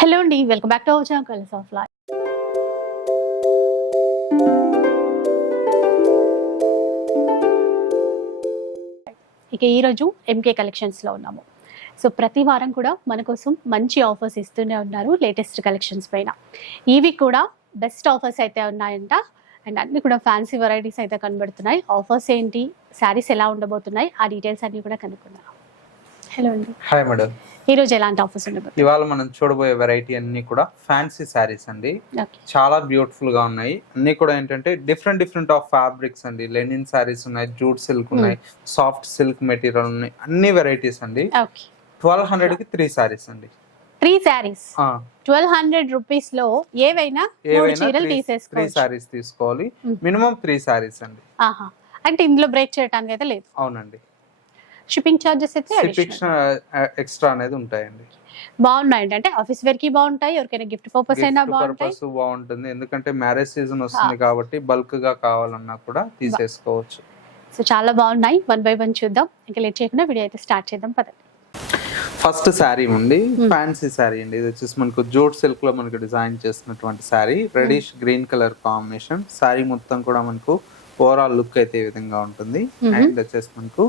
Hello అండి, welcome back to our channel colours of life. ఇక ఈరోజు ఎంకే కలెక్షన్స్లో ఉన్నాము. సో ప్రతి వారం కూడా మన కోసం మంచి ఆఫర్స్ ఇస్తూనే ఉన్నారు లేటెస్ట్ కలెక్షన్స్ పైన. ఇవి కూడా బెస్ట్ ఆఫర్స్ అయితే ఉన్నాయంట. అండ్ అన్ని కూడా ఫ్యాన్సీ వెరైటీస్ అయితే కనబడుతున్నాయి. ఆఫర్స్ ఏంటి, శారీస్ ఎలా ఉండబోతున్నాయి, ఆ డీటెయిల్స్ అన్ని కూడా కనుక్కుందాం. హలో అండి. Hi madam. ఈ రోజు ఎలాంటి ఆఫర్స్ ఉండబోతున్నాయి? ఇవాళ మనం చూడబోయే వెరైటీ అన్ని కూడా ఫ్యాన్సీ శారీస్ అండి. చాలా బ్యూటిఫుల్ గా ఉన్నాయి. అన్ని కూడా ఏంటంటే డిఫరెంట్ ఆఫ్ ఫ్యాబ్రిక్స్ అండి. లెనిన్ శారీస్ ఉన్నాయి, జూట్ సిల్క్ ఉన్నాయి, సాఫ్ట్ సిల్క్ మెటీరియల్ ఉన్నాయి, అన్ని వెరైటీస్ అండి. 1200 కి 3 శారీస్ అండి. 3 శారీస్ 1200 రూపీస్ లో ఏవైనా 3 చీరలు తీసేసుకోవచ్చు. 3 శారీస్ తీసుకోవాలి, మినిమం 3 శారీస్ అండి. అంటే ఇందులో బ్రేక్ చేయడానికి అయితే లేదు. అవునండి. షిప్పింగ్ చార్జెస్ అయితే ఎక్స్ట్రా అనేది ఉంటాయండి. బాగున్నాయండి, అంటే ఆఫీస్ వేర్ కి బాగుంటాయి, ఎవరికైనా గిఫ్ట్ పర్పస్ అయినా బాగుంటుంది. ఎందుకంటే మ్యారేజ్ సీజన్ వస్తుంది కాబట్టి బల్క్ గా కావాలన్నా కూడా తీసేసుకోవచ్చు. సో చాలా బాగున్నాయి, 1 by 1 చూద్దాం. ఇంకా లేట్ చేయకుండా వీడియో అయితే స్టార్ట్ చేద్దాం పదండి. ఫస్ట్ శారీ ఉంది, ఫ్యాన్సీ శారీ అండి. ఇది వచ్చేసి మనకు జూట్ సిల్క్ లో మనకు డిజైన్ చేసినటువంటి sari, reddish green colour combination. Sari మొత్తం కూడా మనకు ఓవరాల్ లుక్ అయితే ఈ విధంగా ఉంటుంది. అండ్ వచ్చేసి మనకు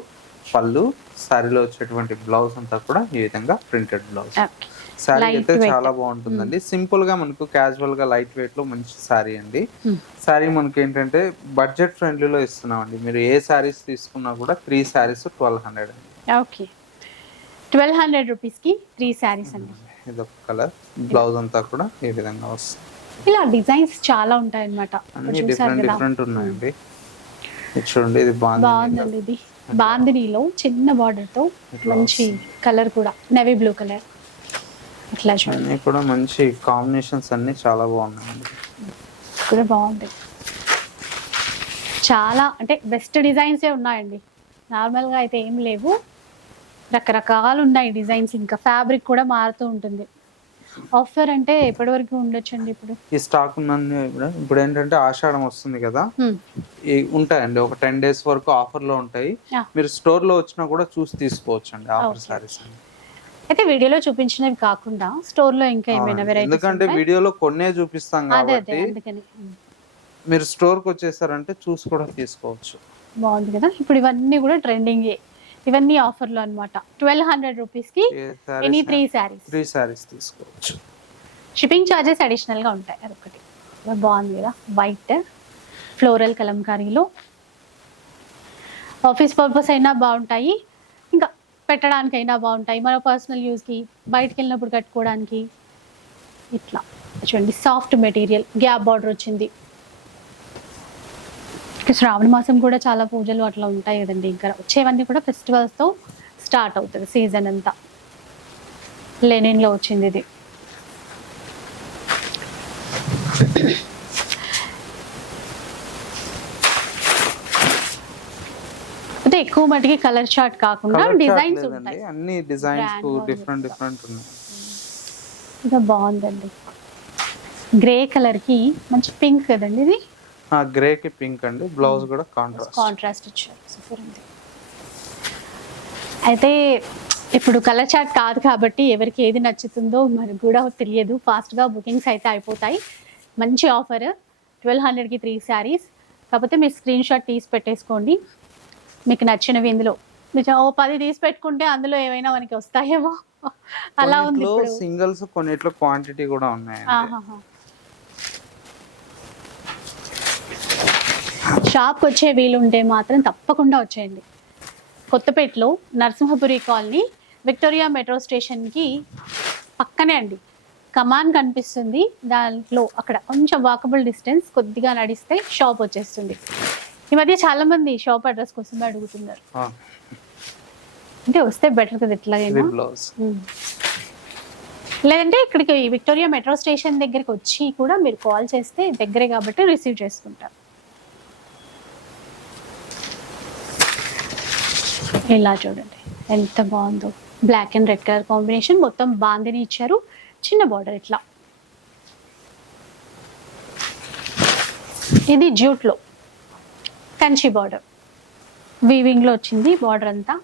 పళ్ళు, శారీలో వచ్చేటువంటి బ్లౌజ్ అంతా కూడా ఈ విధంగా ప్రింటెడ్ బ్లౌజ్. శారీ అయితే చాలా బాగుంటుందండి. సింపుల్ గా మనకు క్యాజువల్ గా లైట్ వెయిట్ లో మంచి శారీ అండి. శారీ మనకి ఏంటంటే బడ్జెట్ ఫ్రెండ్లీలో ఇస్తున్నాం అండి. మీరు ఏ శారీస్ తీసుకున్నా కూడా 3 శారీస్ 1200 అండి. ఓకే, 1200 రూపీస్ కి 3 శారీస్ అండి. ఇది ఒక కలర్, బ్లౌజ్ అంతా కూడా ఈ విధంగా వస్తుంది. ఇలా డిజైన్స్ చాలా ఉంటాయి అన్నమాట. అన్ని డిఫరెంట్ ఉన్నాయండి. చూడండి, ఇది బాగుందండి. ఇది బాందినీలో చిన్న బార్డర్ తో మంచి కలర్ కూడా నేవీ బ్లూ కలర్. ఇట్లా చూడండి, కూడా మంచి కాంబినేషన్స్ అన్ని చాలా బాగున్నాయండి. కూడా బాగుంది. చాలా అంటే బెస్ట్ డిజైన్స్ ఉన్నాయండి. నార్మల్ గా అయితే ఏం లేవు, రకరకాలు ఉన్నాయి డిజైన్స్. ఇంకా ఫ్యాబ్రిక్ కూడా మారుతూ ఉంటుంది. ఆఫర్ అంటే ఎప్పటి వరకు ఉండొచ్చు అండి? ఇప్పుడు ఈ స్టాక్ ఉన్నది. ఇప్పుడు ఏంటంటే ఆషాఢం వస్తుంది కదా, ఉంటాయండి. ఒక 10 days వరకు ఆఫర్ లో ఉంటాయి. మీరు స్టోర్ లో వచ్చినా కూడా చూసి తీసుకోవచ్చు అండి ఆఫర్ సారీస్. అయితే వీడియోలో చూపించినవి కాకుండా స్టోర్ లో ఇంకా ఏమైనా వెరైటీస్? ఎందుకంటే వీడియోలో కొన్నే చూపిస్తాం కాబట్టి మీరు స్టోర్ కి వచ్చేసారంటే చూసి కూడా తీసుకోవచ్చు. బాగుంది కదా. ఇప్పుడు ఇవన్నీ కూడా ట్రెండింగ్, ఇవన్నీ ఆఫర్ లో అన్నమాట. 1200 రూపీస్ కి ఎనీ 3 శారీస్ తీసుకోవచ్చు. షిప్పింగ్ చార్జెస్ అడిషనల్ గా ఉంటాయి. అదొకటి బాగుంది కదా. వైట్ ఫ్లోరల్ కలంకారీలో ఆఫీస్ పర్పస్ అయినా బాగుంటాయి, ఇంకా పెట్టడానికైనా బాగుంటాయి, మన పర్సనల్ యూజ్ కి, బయటకు వెళ్ళినప్పుడు కట్టుకోవడానికి. ఇట్లా చూడండి, సాఫ్ట్ మెటీరియల్, గ్యాప్ బార్డర్ వచ్చింది. శ్రావణ మాసం కూడా చాలా పూజలు అట్లా ఉంటాయి కదండి. ఇంకా వచ్చేవన్నీ కూడా ఫెస్టివల్స్ తో స్టార్ట్ అవుతుంది సీజన్ అంతా. లెనిన్ లో వచ్చింది ఇది. అంటే ఎక్కువ మటుకి కలర్ చార్ట్ కాకుండా డిజైన్స్ ఉంటాయి. అన్ని డిజైన్స్ డిఫరెంట్ ఉన్నాయి. ఇంకా బాగుందండి. గ్రే కలర్ కి మంచి పింక్ కదండి ఇది. గ్రే కి పింక్ అండి. బ్లౌజ్ కూడా కాంట్రాస్ట్ ఇచ్చారు. సూపర్ ఉంది. అయితే ఇప్పుడు కలర్ చార్ట్ కాదు కాబట్టి ఎవరికి ఏది నచ్చుతుందో మనకు కూడా తెలియదు. ఫాస్ట్ గా బుకింగ్స్ అయితే అయిపోతాయి. మంచి ఆఫర్, 1200 కి 3 శారీస్. కాకపోతే మీరు స్క్రీన్ షాట్ తీసి పెట్టేసుకోండి. మీకు నచ్చినవి ఇందులో ఓ 10 తీసి పెట్టుకుంటే అందులో ఏమైనా మనకి వస్తాయేమో, అలా ఉంది. సింగిల్స్ కొన్నిట్లో క్వాంటిటీ కూడా ఉన్నాయి. షాప్కి వచ్చే వీలుంటే మాత్రం తప్పకుండా వచ్చేయండి. కొత్తపేటలో నరసింహపురి కాలనీ, విక్టోరియా మెట్రో స్టేషన్కి పక్కనే అండి. కమాన్ కనిపిస్తుంది, దాంట్లో అక్కడ కొంచెం వాకబుల్ డిస్టెన్స్, కొద్దిగా నడిస్తే షాప్ వచ్చేస్తుంది. ఈ మధ్య చాలా మంది షాప్ అడ్రస్ కోసం అడుగుతున్నారు. అంటే వస్తే బెటర్ కదా ఎట్లాగైనా. లేదంటే ఇక్కడికి విక్టోరియా మెట్రో స్టేషన్ దగ్గరికి వచ్చి కూడా మీరు కాల్ చేస్తే దగ్గరే కాబట్టి రిసీవ్ చేసుకుంటారు. ఇలా చూడండి ఎంత బాగుందో. Black and red colour combination, మొత్తం బాందిని ఇచ్చారు, చిన్న బార్డర్ ఇట్లా. ఇది జూట్ లో కంచి బార్డర్, వీవింగ్ లో వచ్చింది బార్డర్ అంతా.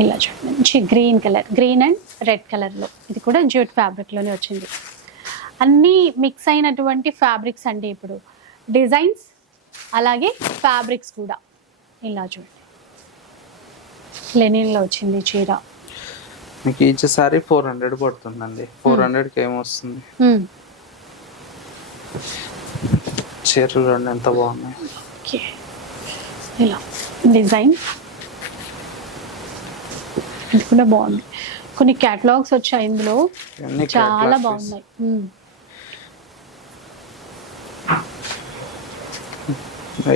ఇలా చూడండి, మంచి green colour, green and red కలర్లో. ఇది కూడా జ్యూట్ ఫ్యాబ్రిక్లోనే వచ్చింది. అన్నీ మిక్స్ అయినటువంటి ఫ్యాబ్రిక్స్ అండి. ఇప్పుడు డిజైన్స్ అలాగే ఫ్యాబ్రిక్స్ కూడా. ఇలా చూడండి, లెనిన్లో వచ్చింది చీర. మీకు ఈచ్ సారీ 400 పడుతుందండి. 400కి ఏమొస్తుంది? చీరలు రెండు ఎంత బాగున్నాయి. ఓకే, ఇలా డిజైన్ ఇది కూడా బాగుంది. కొన్ని క్యాటలాగ్స్ వచ్చాయి ఇందులో, ఇవన్నీ చాలా catalogs. బాగున్నాయి.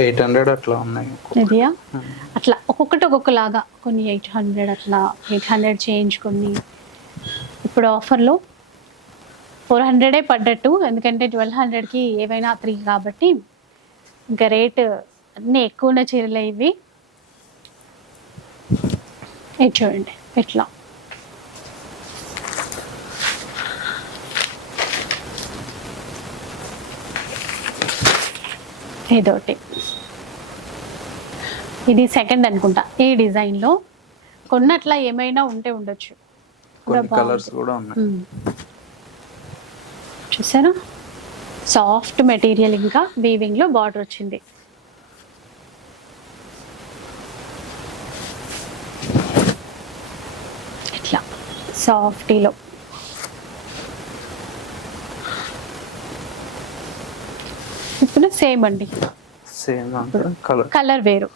800 అట్లా ఉన్నాయి. ఇదియా అట్లా ఒక్కొక్కటి ఒక్కొక్కలాగా, కొన్ని 800 అట్లా, 800 చేంజ్ కొన్ని. ఇప్పుడు ఆఫర్లో 400 పడ్డట్టు, ఎందుకంటే 1200కి ఏవైనా 3 కాబట్టి ఇంకా రేట్ అన్నీ ఎక్కువ ఉన్న చీరలే ఇవి. ఇది చూడండి ఎట్లా, ఇదొకటి. ఇది సెకండ్ అనుకుంటా ఈ డిజైన్లో. కొన్నట్లా ఏమైనా ఉంటే ఉండొచ్చు. కొన్ని కలర్స్ కూడా ఉన్నాయి. చూసారా, సాఫ్ట్ మెటీరియల్, ఇంకా వీవింగ్లో బార్డర్ వచ్చింది. ఇట్లా సాఫ్టీలో. ఇప్పుడు సేమ్ అండి, సేమ్ కలర్, కలర్ వేరు.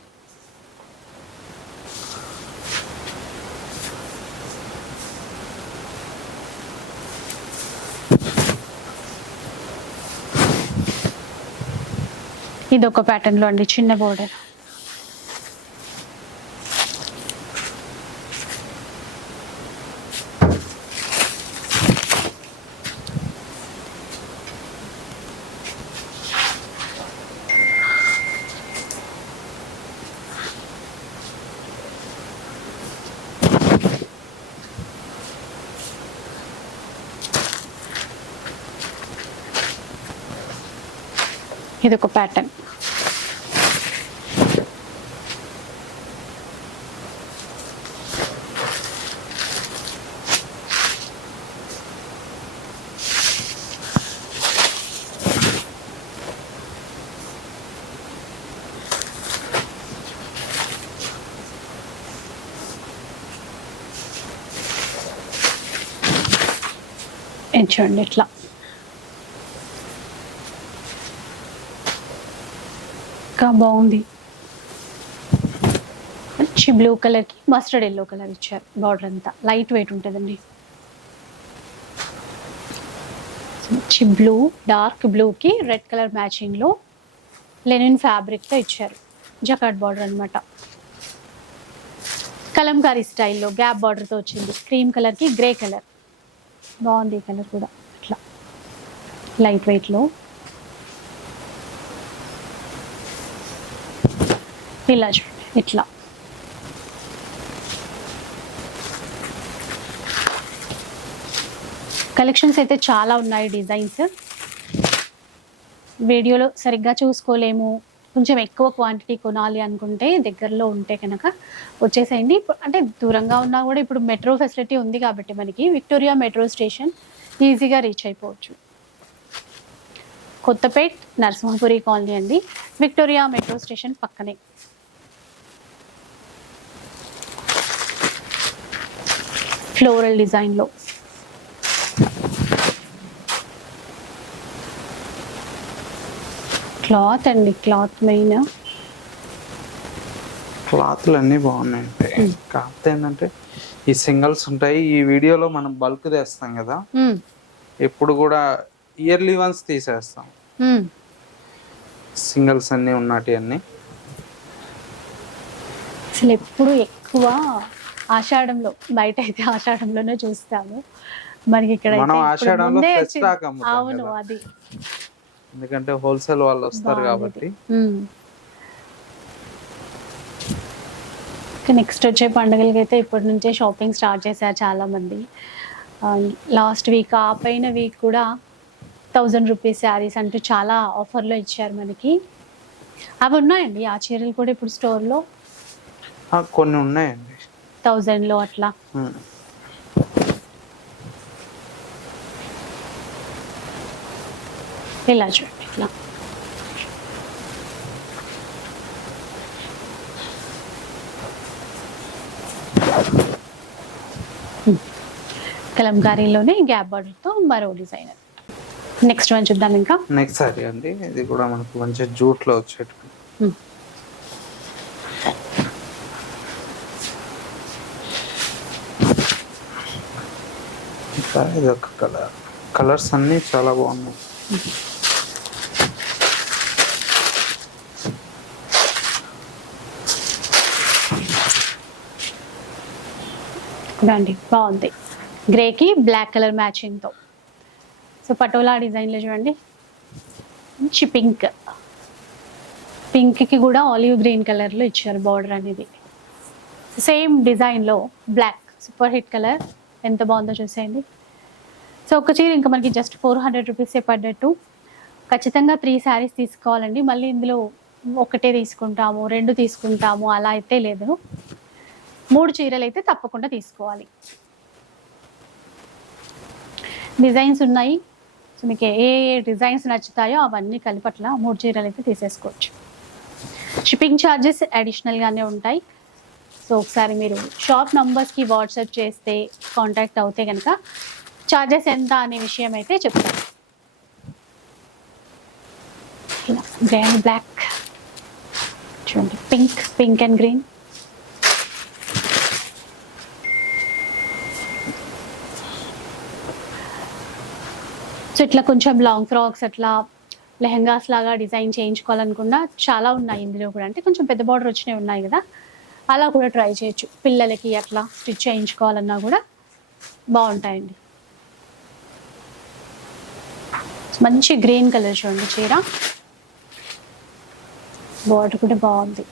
ఇది ఒక ప్యాటర్న్ లో అండి, చిన్న బోర్డర్. ఇది ఒక ప్యాటర్న్. చూడండి ఇట్లా, ఇంకా బాగుంది. మంచి బ్లూ కలర్కి మస్టర్డ్ ఎల్లో కలర్ ఇచ్చారు. బార్డర్ అంతా లైట్ వెయిట్ ఉంటుందండి. మంచి బ్లూ, డార్క్ బ్లూకి రెడ్ కలర్ మ్యాచింగ్లో లెనిన్ ఫ్యాబ్రిక్తో ఇచ్చారు. జకార్డ్ బార్డర్ అనమాట. కలంకారీ స్టైల్లో గ్యాప్ బార్డర్తో వచ్చింది. క్రీమ్ కలర్కి గ్రే కలర్ బాగుంది. ఈ కలర్ కూడా ఇట్లా లైట్ వెయిట్లో. ఇలా చూడండి ఇట్లా. కలెక్షన్స్ అయితే చాలా ఉన్నాయి. డిజైన్స్ వీడియోలో సరిగ్గా చూసుకోలేము, కొంచెం ఎక్కువ క్వాంటిటీ కొనాలి అనుకుంటే దగ్గరలో ఉంటే కనుక వచ్చేసేయండి. అంటే దూరంగా ఉన్నా కూడా ఇప్పుడు మెట్రో ఫెసిలిటీ ఉంది కాబట్టి మనకి విక్టోరియా మెట్రో స్టేషన్ ఈజీగా రీచ్ అయిపోవచ్చు. కొత్తపేట్ నరసింహపురి కాలనీ అండి, విక్టోరియా మెట్రో స్టేషన్ పక్కనే. ఫ్లోరల్ డిజైన్లో క్లాత్ అండి, క్లాత్ మెయిన్. క్లాత్లు అన్నీ బాగున్నాయండి. కాకపోతే ఏంటంటే ఈ సింగిల్స్ ఉంటాయి. ఈ వీడియోలో మనం బల్క్ తెస్తాం కదా, ఎప్పుడు కూడా ఇయర్లీ వన్స్ తీసేస్తాం. సింగిల్స్ అన్నీ ఉన్నటి అన్నీ. అసలు ఎప్పుడు ఎక్కువ ఆషాఢంలో, బయట అయితే ఆషాఢంలోనే చూస్తాము, మనకి ఇక్కడ మనం ఆషాఢంలో అవును అది, ఎందుకంటే హోల్సేల్ వాళ్ళు వస్తారు కాబట్టి. నెక్స్ట్ వచ్చే పండుగలకి అయితే ఇప్పటి నుంచే షాపింగ్ స్టార్ట్ చేశారు చాలా మంది. లాస్ట్ వీక్, ఆ పైన వీక్ కూడా 1000 రూపీస్ శారీస్ అంటూ చాలా ఆఫర్లో ఇచ్చారు మనకి. అవి ఉన్నాయండి ఆ చీరలు కూడా ఇప్పుడు స్టోర్లో. కొన్ని ఉన్నాయండి. 1000లో అట్లా. ఇలా చూడండి ఇట్లా. కలంకారీలోనే గ్యాప్ బార్డర్తో మరో డిజైన్. నెక్స్ట్ వన్ చూద్దాం. ఇంకా నెక్స్ట్ సారీ అండి, ఇది కూడా మనకు మంచి జూట్లో వచ్చేటట్టు. ఇంకా ఇది ఒక కలర్, కలర్స్ అన్నీ చాలా బాగున్నాయి. చూడండి బాగుంది, గ్రేకి బ్లాక్ కలర్ మ్యాచింగ్తో. సో పటోలా డిజైన్లో చూడండి, మంచి పింక్, పింక్కి కూడా ఆలివ్ గ్రీన్ కలర్లో ఇచ్చారు బార్డర్ అనేది. సేమ్ డిజైన్లో బ్లాక్, సూపర్ హిట్ కలర్, ఎంత బాగుందో చూసేయండి. సో ఒక చీర ఇంకా మనకి జస్ట్ 400 రూపీసే పడ్డట్టు. ఖచ్చితంగా 3 శారీస్ తీసుకోవాలండి. మళ్ళీ ఇందులో ఒకటే తీసుకుంటాము, 2 తీసుకుంటాము అలా అయితే లేదు. 3 చీరలు అయితే తప్పకుండా తీసుకోవాలి. డిజైన్స్ ఉన్నాయి, సో మీకు ఏ డిజైన్స్ నచ్చుతాయో అవన్నీ కలిపట్ల 3 చీరలు అయితే తీసేసుకోవచ్చు. షిప్పింగ్ ఛార్జెస్ అడిషనల్గానే ఉంటాయి. సో ఒకసారి మీరు షాప్ నంబర్స్కి వాట్సాప్ చేస్తే, కాంటాక్ట్ అవుతే కనుక ఛార్జెస్ ఎంత అనే విషయం అయితే చెప్తాను. ఇలా గ్రే అండ్ బ్లాక్ చూడండి, పింక్ అండ్ గ్రీన్. సో ఇట్లా కొంచెం లాంగ్ ఫ్రాక్స్, అట్లా లెహంగాస్ లాగా డిజైన్ చేయించుకోవాలనుకున్నా చాలా ఉన్నాయి ఇందులో కూడా. అంటే కొంచెం పెద్ద బార్డర్ వచ్చినవి ఉన్నాయి కదా, అలా కూడా ట్రై చేయొచ్చు. పిల్లలకి అట్లా స్టిచ్ చేయించుకోవాలన్నా కూడా బాగుంటాయండి. మంచి గ్రీన్ కలర్ చూడండి చీర, బార్డర్ కూడా బాగుంది.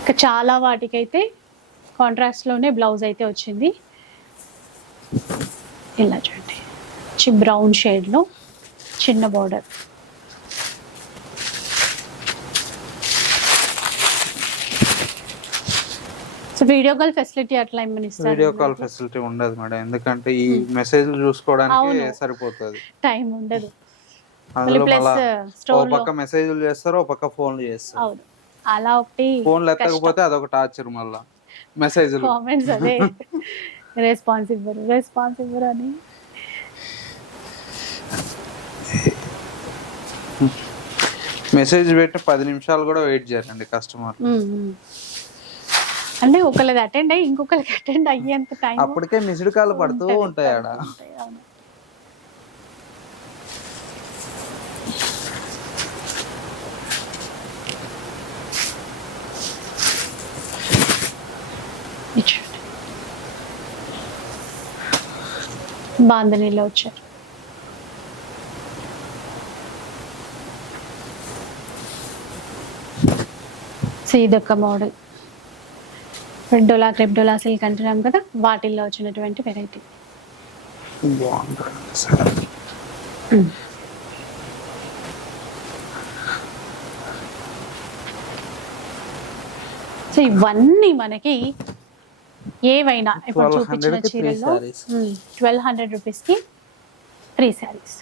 ఇంకా చాలా వాటికైతే కాంట్రాస్ట్లోనే బ్లౌజ్ అయితే వచ్చింది. ఇలా చూడండి, బ్రౌన్ షేడ్లో చిన్న border. So video call facility అట్లా ఏమని ఇస్తారు? వీడియో కాల్ ఫెసిలిటీ ఉండదు మేడం, ఎందుకంటే ఈ మెసేజ్ చూసుకోవడానికి సరిపోతుంది, టైం ఉండదు. అందులో ప్లస్ ఓ పక్క మెసేజ్లు చేస్తారు, ఓ పక్క ఫోన్లు చేస్తారు. అవును, అలా ఒకటి. ఫోన్లు ఎత్తకపోతే అదొక టార్చర్. మళ్ళా మెసేజ్లు, కామెంట్స్ అదే రెస్పాన్స్ ఇవ్వరు అని. మెసేజ్ పెట్టి 10 నిమిషాలు కూడా వెయిట్ చేయాలండి కస్టమర్. అంటే ఒకళ్ళకి అటెండ్ అయ్యి ఇంకొకరికి అటెండ్ అయ్యేంత టైం అప్పటికే మిస్డ్ కాల్ పడుతూ ఉంటాయి ఆడ. బాంధనీలో వచ్చారు. సో ఇదొక మోడల్, డోలా క్రేప్ డోలా సిల్క్ అంటున్నాం కదా, వాటిల్లో వచ్చినటువంటి వెరైటీ. సో ఇవన్నీ మనకి ఏవైనా ఇప్పుడు చూపించిన చీరల్లో 1200 రూపీస్కి 3 శారీస్.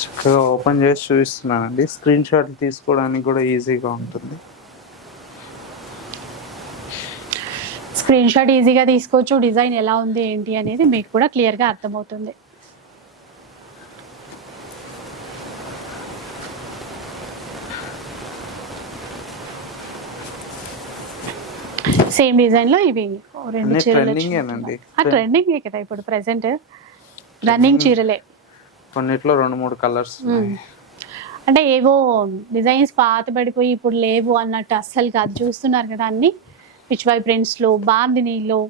చక్కగా ఓపెన్ చేసి చూపిస్తున్నానండి, స్క్రీన్ షాట్ తీసుకోవడానికి కూడా ఈజీగా ఉంటుంది. స్క్రీన్ షాట్ ఈజీగా తీసుకోవచ్చు, డిజైన్ ఎలా ఉంది ఏంటి అనేది మీకు కూడా క్లియర్గా అర్థమవుతుంది. సేమ్ డిజైన్ లో ఇవి 2 చీరలు ట్రెండింగ్ కదా ఇప్పుడు ప్రెసెంట్ రన్నింగ్ చీరలే. కొన్నిట్లో 2-3 కలర్స్. అంటే ఏవో డిజైన్స్ పాత పడిపోయి ఇప్పుడు లేవు అన్నట్టు అస్సలు కాదు. చూస్తున్నారు కదా అన్ని పిచ్ వై ప్రింట్స్లో, బాందినీలో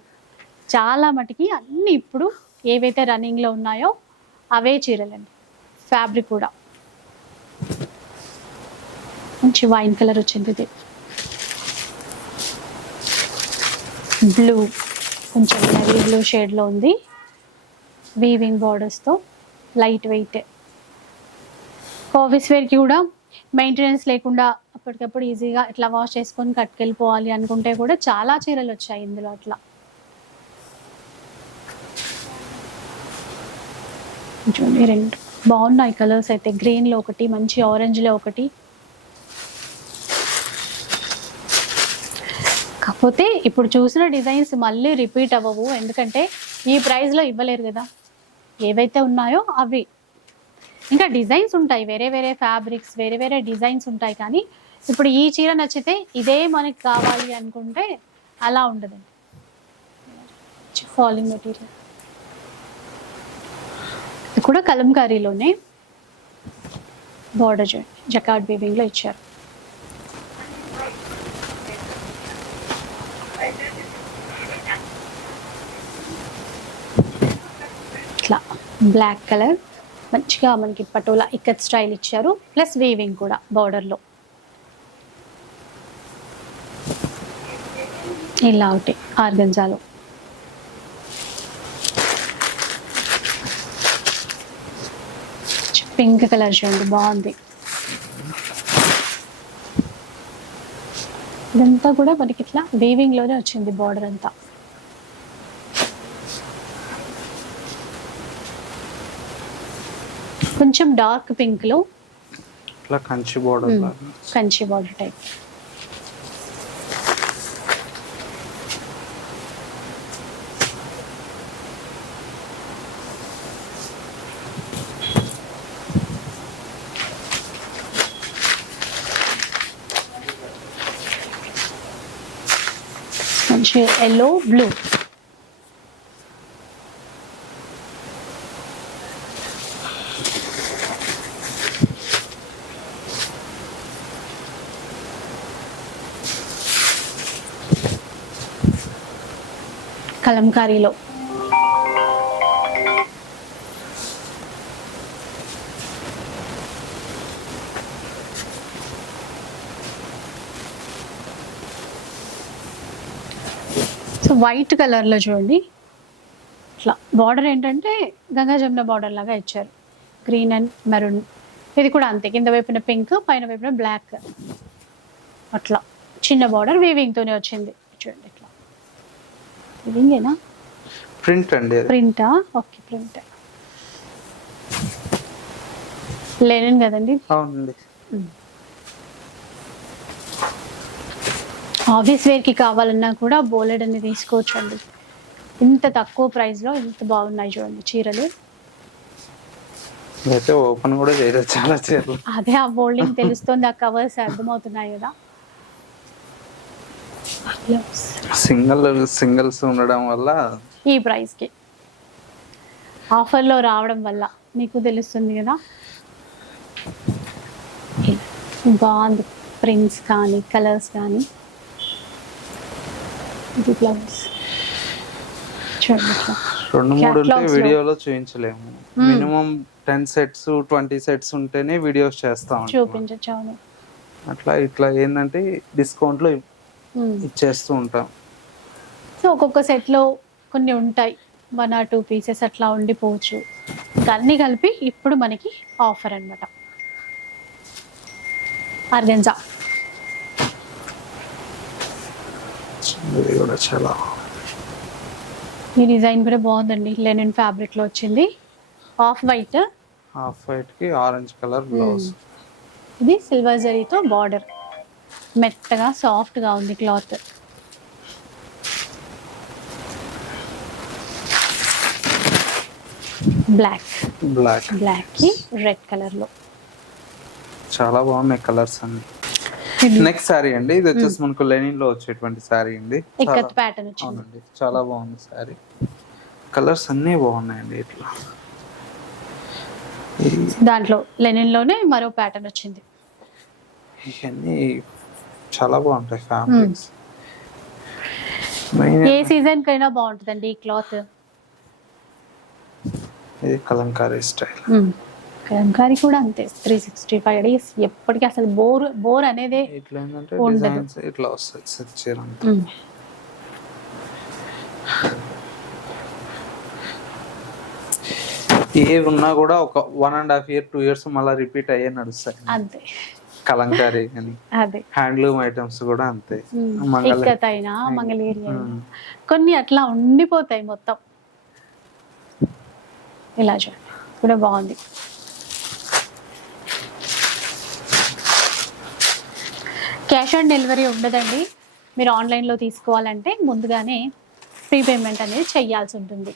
చాలా మటుకి అన్ని ఇప్పుడు ఏవైతే రన్నింగ్లో ఉన్నాయో అవే చీరలండి. ఫ్యాబ్రిక్ కూడా మంచి వైన్ కలర్ వచ్చింది ఇది. బ్లూ, కొంచెం నేవీ బ్లూ షేడ్లో ఉంది. వీవింగ్ బార్డర్స్తో లైట్ వెయిట్. ఆఫీస్ వేర్కి కూడా మెయింటెనెన్స్ లేకుండా అప్పటికప్పుడు ఈజీగా ఇట్లా వాష్ చేసుకొని కట్టుకెళ్ళిపోవాలి అనుకుంటే కూడా చాలా చీరలు వచ్చాయి ఇందులో. అట్లా చూడండి, రెండు బాగున్నాయి కలర్స్ అయితే. గ్రీన్లో ఒకటి, మంచి ఆరెంజ్లో ఒకటి. కాకపోతే ఇప్పుడు చూసిన డిజైన్స్ మళ్ళీ రిపీట్ అవ్వవు, ఎందుకంటే ఈ ప్రైస్లో ఇవ్వలేరు కదా. ఏవైతే ఉన్నాయో అవి. ఇంకా డిజైన్స్ ఉంటాయి, వేరే వేరే ఫ్యాబ్రిక్స్, వేరే వేరే డిజైన్స్ ఉంటాయి. కానీ ఇప్పుడు ఈ చీర నచ్చితే ఇదే మనకి కావాలి అనుకుంటే అలా ఉండదండి. ఫాలింగ్ మెటీరియల్ ఇది కూడా కలంకారీలోనే బార్డర్ చూడండి, జకార్డ్ వీవింగ్లో ఇచ్చారు. ఇట్లా బ్లాక్ కలర్ మంచిగా మనకి పటోలా ఇక్కత్ స్టైల్ ఇచ్చారు, ప్లస్ వీవింగ్ కూడా బార్డర్లో. ఇలా ఒకటి ఆర్గంజాలో. పింక్ కలర్ చూడండి, బాగుంది. ఇదంతా కూడా మనకి ఇట్లా వీవింగ్ లోనే వచ్చింది బార్డర్ అంతా. కొంచెం డార్క్ పింక్ లో ఇట్లా Kanchi border, Kanchi border type. మంచి ఎల్లో బ్లూ. కలంకారీలో సో వైట్ కలర్లో చూడండి, ఇట్లా బార్డర్ ఏంటంటే గంగా జమున బార్డర్ లాగా ఇచ్చారు, గ్రీన్ అండ్ మెరూన్. ఇది కూడా అంతే, కింద వైపున పింక్, పైన వైపున బ్లాక్. అట్లా చిన్న బార్డర్ వీవింగ్తోనే వచ్చింది చూడండి. ఇట్లా వీవింగేనా, ప్రింట్ అండి, ప్రింటా? Okay, print. లెనిన్ కదండి? అవునండి. ఆఫీస్ వేర్కి కావాలన్నా కూడా బోలెడ్ అని తీసుకోవచ్చు అండి. ఇంత తక్కువ ప్రైస్లో ఇంత బాగున్నాయి చూడండి చీరలు. అయితే ఓపెన్ కూడా చేయలేదు చాలా చీరలు. అదే ఆ బోల్డింగ్ తెలుస్తుంది, ఆ కవర్స్ అర్థమవుతున్నాయి కదా. సింగిల్స్ ఉండడం వల్ల ఈ ప్రైస్కి ఆఫర్లో రావడం వల్ల మీకు తెలుస్తుంది కదా. బాగుంది, ప్రింట్స్ కానీ కలర్స్ కానీ. ఇది బ్లౌజ్ చూడండి, రెండు మూడు ఉంటే వీడియోలో చూపించలేము. మినిమం 10 సెట్స్ 20 సెట్స్ ఉంటేనే వీడియోస్ చేస్తాం, చూపించచ్చు. అట్లా ఇట్లా ఏంటంటే డిస్కౌంట్లో ఇచ్చేస్తూ ఉంటాం. సో ఒక్కొక్క సెట్లో కొన్ని ఉంటాయి, 1 or 2 పీసెస్ అట్లా ఉండిపోవచ్చు. అన్నీ కలిపి ఇప్పుడు మనకి ఆఫర్ అన్నమాట. ఆర్గెన్జా ఇది కూడా చాలా, ఈ డిజైన్ కూడా బాగుందండి, లెనిన్ ఫ్యాబ్రిక్లో వచ్చింది. ఆఫ్ వైట్ కి ఆరెంజ్ కలర్ బ్లౌజ్. ఇది సిల్వర్ జరీతో బార్డర్, మెత్తగా సాఫ్ట్గా ఉంది క్లాత్. బ్లాక్ కి రెడ్ కలర్లో చాలా బాగున్నాయి కలర్స్ అన్ని. నెక్స్ట్ సారీ అండి, ఇది వచ్చేసి మనకు లెనిన్ లో వచ్చేటువంటి సారీ అండి. ఇక్కత్ ప్యాటర్న్ వచ్చింది. అవునండి, చాలా బాగుంది సారీ. కలర్స్ అన్నీ బాగున్నాయండి. ఇట్లా దాంట్లో లెనిన్ లోనే మరో ప్యాటర్న్ వచ్చింది. ఇవన్నీ చాలా బాగుంటాయి ఫ్యాబ్రిక్స్. ఏ సీజన్ కైనా బాగుంటుందండి ఈ క్లాత్. ఇది కలంకారీ స్టైల్. కలంకారీ కూడా అంతే, 365 days ఎప్పటికీ అసలు బోర్ అనేది ఇట్లా ఏంటంటే డిజైన్స్ ఇట్లా వస్తాయి చీర అంతా. ఏ ఉన్నా కూడా ఒక 1.5 year 2 years మళ్ళీ రిపీట్ అయ్యే నడుస్తాయి. అంతే. కలంకారీ అని అదే. హ్యాండ్లూమ్ ఐటమ్స్ కూడా అంతే. మంగళ ఇక్కత్ అయినా మంగళగిరి అయినా కొన్ని అట్లా ఉండిపోతాయి మొత్తం. ఇలా చూడండి కూడా బాగుంది. క్యాష్ ఆన్ డెలివరీ ఉండదండి. మీరు ఆన్లైన్లో తీసుకోవాలంటే ముందుగానే ప్రీ పేమెంట్ అనేది చెయ్యాల్సి ఉంటుంది.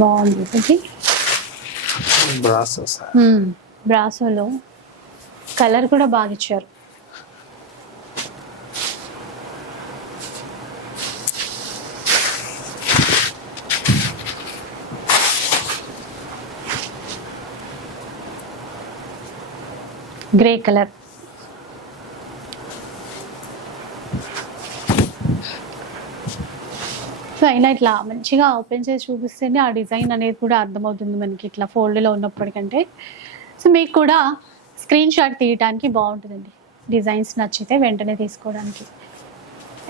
బాగుంది ఇది. బ్రాసోలో కలర్ కూడా బాగా ఇచ్చారు. Grey colour. సో అయినా ఇట్లా మంచిగా ఓపెన్ చేసి చూపిస్తేనే ఆ డిజైన్ అనేది కూడా అర్థమవుతుంది మనకి ఇట్లా ఫోల్డ్లో ఉన్నప్పటికంటే. సో మీకు కూడా స్క్రీన్ షాట్ తీయడానికి బాగుంటుందండి. డిజైన్స్ నచ్చితే వెంటనే తీసుకోవడానికి.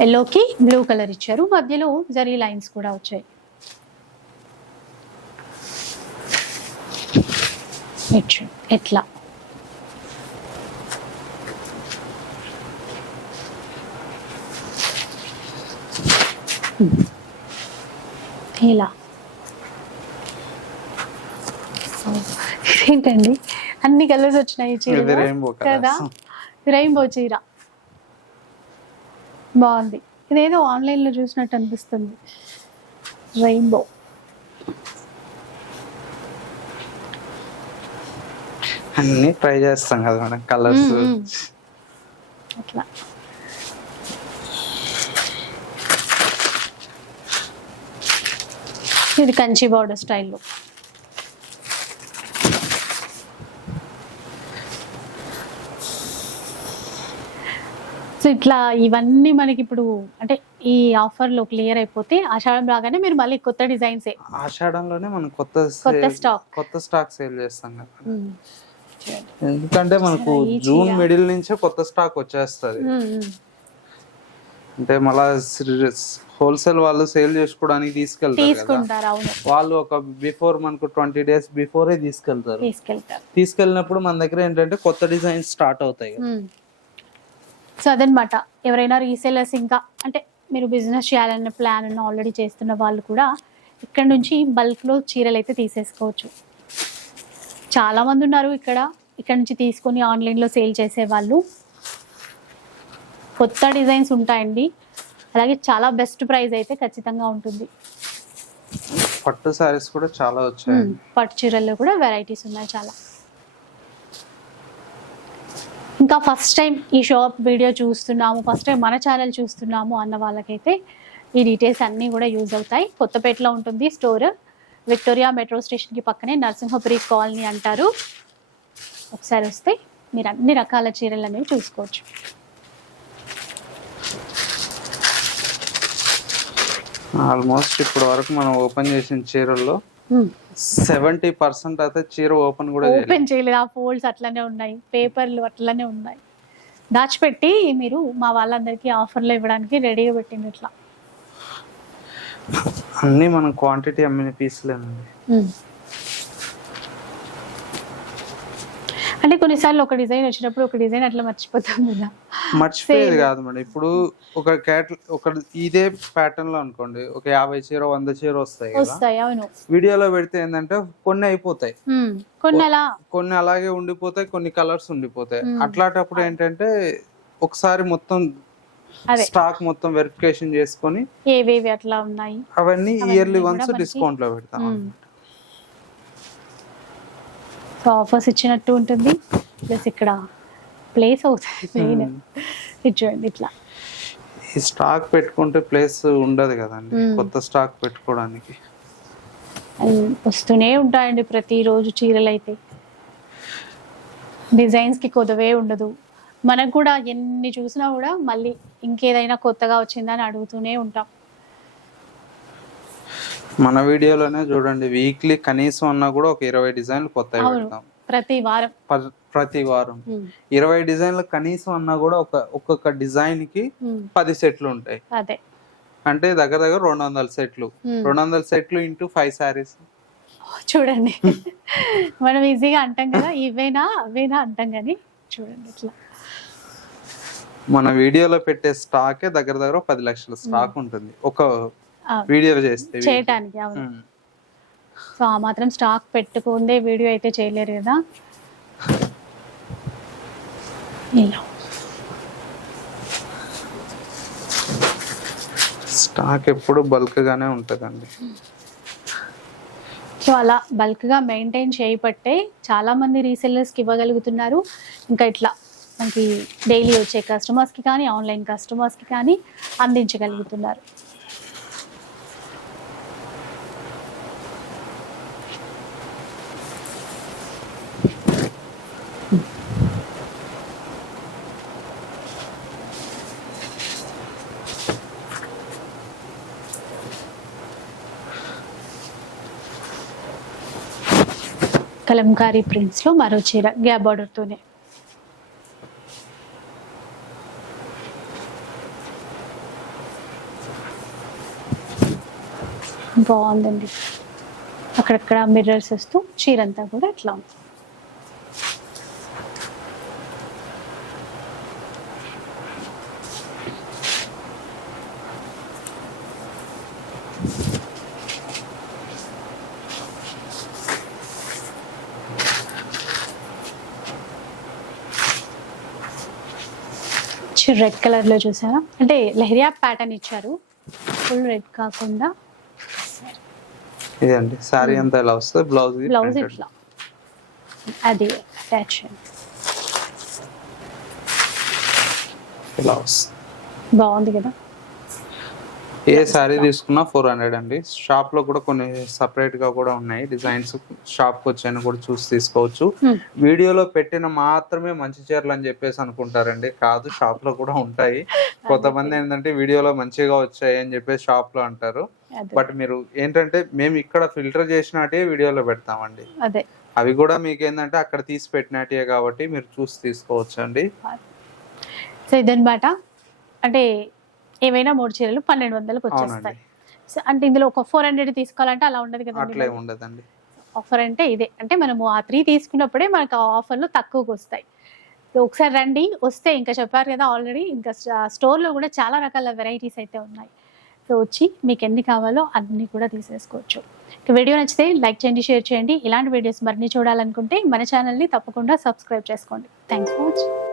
ఎల్లోకి బ్లూ కలర్ ఇచ్చారు, మధ్యలో జరీ లైన్స్ కూడా వచ్చాయి. ఎట్లా ఇలా ఏంటండి అన్ని కలర్స్ వచ్చినాయి చీర కదా. రెయిన్బో చీర బాగుంది. ఇదేదో ఆన్లైన్లో చూసినట్టు అనిపిస్తుంది. రెయిన్బో అన్ని ట్రై చేస్తాం కదా మేడం కలర్స్ అట్లా. ఇది కంచి బార్డర్ స్టైల్లో. సో ఇట్లా ఇవన్నీ మనకి ఇప్పుడు అంటే ఈ ఆఫర్లో క్లియర్ అయిపోతే ఆషాఢం రాగానే మీరు మళ్ళీ కొత్త డిజైన్స్. ఆషాఢంలోనే మనం కొత్త స్టాక్ సేల్ చేస్తాం కదా. ఎందుకంటే మనకు జూన్ మిడిల్ నుంచే కొత్త స్టాక్ వచ్చేస్తుంది. అంటే మళ్ళా హోల్సేల్ వాళ్ళు సేల్ చేసుకోవడానికి తీసుకెళ్తారు. వాళ్ళు ఒక బిఫోర్ మనకు 20 days బిఫోరే తీసుకెళ్తారు. తీసుకెళ్ళినప్పుడు మన దగ్గర ఏంటంటే కొత్త డిజైన్ స్టార్ట్ అవుతాయి. సో అదనమాట. ఎవరైనా రీసేలర్స్ ఇంకా అంటే మీరు బిజినెస్ చేయాలన్న ప్లాన్ ఉన్న ఆల్రెడీ చేస్తున్న వాళ్ళు కూడా ఇక్కడ నుంచి బల్క్లో చీరలు అయితే తీసేసుకోవచ్చు. చాలా మంది ఉన్నారు ఇక్కడ నుంచి తీసుకొని ఆన్లైన్లో సేల్ చేసే వాళ్ళు. కొత్త డిజైన్స్ ఉంటాయండి, అలాగే చాలా బెస్ట్ ప్రైస్ అయితే ఖచ్చితంగా ఉంటుంది. పట్టు సారీస్ కూడా చాలా వచ్చాయి. పట్టు చీరల్లో కూడా వెరైటీస్ ఉన్నాయి చాలా. ఇంకా ఫస్ట్ టైం ఈ షాప్ వీడియో చూస్తున్నాము, ఫస్ట్ టైం మన ఛానల్ చూస్తున్నాము అన్న వాళ్ళకైతే ఈ డీటెయిల్స్ అన్నీ కూడా యూజ్ అవుతాయి. కొత్తపేటలో ఉంటుంది స్టోర్. విక్టోరియా మెట్రో స్టేషన్కి పక్కనే నరసింహపురి కాలనీ అంటారు. ఒకసారి వస్తే మీరు అన్ని రకాల చీరలు అనేవి చూసుకోవచ్చు. ఆల్మోస్ట్ ఇప్పుడు వరకు మనం ఓపెన్ చేసిన చీరల్లో 70% అయితే చీర ఓపెన్ చేయలేదు. ఆ ఫోల్డ్స్ అట్లనే ఉన్నాయి, పేపర్లు అట్లనే ఉన్నాయి. దాచిపెట్టి మీరు మా వాళ్ళందరికీ ఆఫర్లో ఇవ్వడానికి రెడీగా పెట్టింది. ఇట్లా అన్ని మనం క్వాంటిటీ అమ్మిన పీసులేనండి. అంటే కొన్నిసార్లు ఒక డిజైన్ వచ్చినప్పుడు ఒక డిజైన్ అట్లా మర్చిపోతాం కదా. మర్చిపోయేది కాదు మేడం. ఇప్పుడు ఒక ఇదే ప్యాటర్న్ లో అనుకోండి ఒక 50 చీర 100 చీర వస్తాయి. అవును. వీడియోలో పెడితే ఏంటంటే కొన్ని అయిపోతాయి, కొన్ని అలాగే ఉండిపోతాయి, కొన్ని కలర్స్ ఉండిపోతాయి. అట్లాంటప్పుడు ఏంటంటే ఒకసారి మొత్తం స్టాక్ మొత్తం వెరిఫికేషన్ చేసుకొని ఏవేవి అట్లా ఉన్నాయి అవన్నీ ఇయర్లీ వన్స్ డిస్కౌంట్ లో పెడతాం. ఆఫర్స్ ఇచ్చినట్టు ఉంటుంది, ప్లస్ ఇక్కడ ప్లేస్ అవుతుంది. చూడండి ఇట్లా ఈ స్టాక్ పెట్టుకుంటే ప్లేస్ ఉండదు కదండి కొత్త స్టాక్ పెట్టుకోవడానికి. వస్తూనే ఉంటాయండి ప్రతిరోజు చీరలు అయితే. డిజైన్స్కి కొదవే ఉండదు. మనకు కూడా ఎన్ని చూసినా కూడా మళ్ళీ ఇంకేదైనా కొత్తగా వచ్చిందని అడుగుతూనే ఉంటాం. మన వీడియోలోనే చూడండి వీక్లీ కనీసం అన్నా కూడా ఒక 20 డిజైన్లు కొత్తగా పెడతాం. ప్రతి వారం ప్రతి వారం 20 డిజైన్లు కనీసం అన్నా కూడా ఒక్కొక్క డిజైన్ కి 10 సెట్లు ఉంటాయి. అదే అంటే దగ్గర 200 సెట్లు. 200 సెట్లు ఇంటూ 5 సారీస్ చూడండి. మనం ఈజీగా అంటాం కదా ఇవేనా అవేనా అంటాం కానీ చూడండి ఇట్లా మన వీడియోలో పెట్టే స్టాకే దగ్గర 10 లక్షల స్టాక్ ఉంటుంది ఒక వీడియో చేస్తే చేయటానికి. అవును. సో ఆ మాత్రం స్టాక్ పెట్టుకుందే వీడియో అయితే చేయలేరు కదా. ఇలా స్టాక్ ఎప్పుడు బల్క్ గానే ఉంటుందండి. సో అలా బల్క్గా మెయింటైన్ చేయబట్టే చాలామంది రీసెల్లర్స్కి ఇవ్వగలుగుతున్నారు. ఇంకా ఇట్లా మనకి డైలీ వచ్చే కస్టమర్స్కి కానీ ఆన్లైన్ కస్టమర్స్కి కానీ అందించగలుగుతున్నారు. కలంకారీ ప్రింట్స్లో మరో చీర గ్యాప్ బార్డర్తోనే. బాగుందండి. అక్కడక్కడ మిర్రర్స్ వస్తూ చీరంతా కూడా ఇట్లా ఉంది. రెడ్ కలర్ లో చూసారా, అంటే లెహరియా ప్యాటర్న్ ఇచ్చారు, ఫుల్ రెడ్ కాకుండా. ఇదండి సారీ అంతా ఇలా వస్తుంది. బ్లౌజ్ ఇట్లా అది అటాచ్ ఇలా వస్తుంది. బాగుంది కదా. ఏ సారీ తీసుకున్నా 400 అండి. షాప్ లో కూడా కొన్ని సపరేట్ గా కూడా ఉన్నాయి డిజైన్స్. షాప్ కి వచ్చాయని కూడా చూసి తీసుకోవచ్చు. వీడియోలో పెట్టిన మాత్రమే మంచి చీరలు అని చెప్పేసి అనుకుంటారండి, కాదు షాప్ లో కూడా ఉంటాయి. కొంతమంది ఏంటంటే వీడియోలో మంచిగా వచ్చాయి అని చెప్పేసి షాప్ లో అంటారు. బట్ మీరు ఏంటంటే మేము ఇక్కడ ఫిల్టర్ చేసినట్టే వీడియోలో పెడతామండి. అవి కూడా మీకు ఏంటంటే అక్కడ తీసి పెట్టినట్టే కాబట్టి మీరు చూసి తీసుకోవచ్చు అండి. సో ఇదన్నమాట. అంటే ఏమైనా 3 చీరలు 1200కి వచ్చేస్తాయి. అంటే ఇందులో ఒక 400 తీసుకోవాలంటే అలా ఉండదు కదా. అట్లే ఉండదండి. ఆఫర్ అంటే ఇదే, అంటే మనము ఆ 3 తీసుకున్నప్పుడే మనకు ఆ ఆఫర్లు తక్కువకి వస్తాయి. సో ఒకసారి రండి, వస్తే ఇంకా చెప్పారు కదా ఆల్రెడీ, ఇంకా స్టోర్లో కూడా చాలా రకాల వెరైటీస్ అయితే ఉన్నాయి. సో వచ్చి మీకు ఎన్ని కావాలో అన్ని కూడా తీసేసుకోవచ్చు. వీడియో నచ్చితే లైక్ చేయండి, షేర్ చేయండి. ఇలాంటి వీడియోస్ మరిన్ని చూడాలనుకుంటే మన ఛానల్ని తప్పకుండా సబ్స్క్రైబ్ చేసుకోండి. Thanks for watching.